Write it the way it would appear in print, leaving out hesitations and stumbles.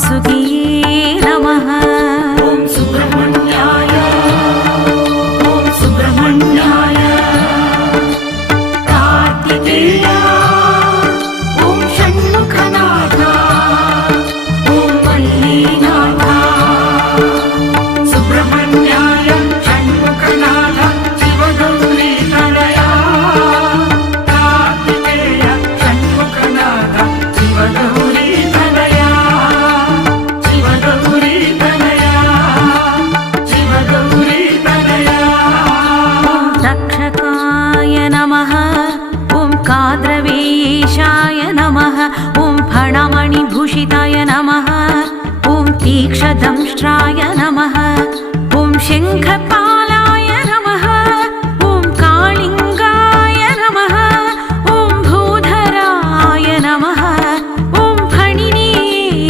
वासुकिये नमः। ॐ सुब्रह्मण्याय ॐ सुब्रह्मण्याय कार्तिकेय ॐ षण्मुखनाथ ॐ वल्लीनाथ सुब्रह्मण्याय षण्मुखनाथ शिवगौरी तनया कार्तिकेय षण्मुखनाथ शिवगौरी तनया शिवगौरी तनया शिवगौरी तनया। ॐ तक्षकाय नमः ॐ काद्रवेशाय नमः ॐ फणमणिभूषिताय नमः ॐ तीक्ष्णदं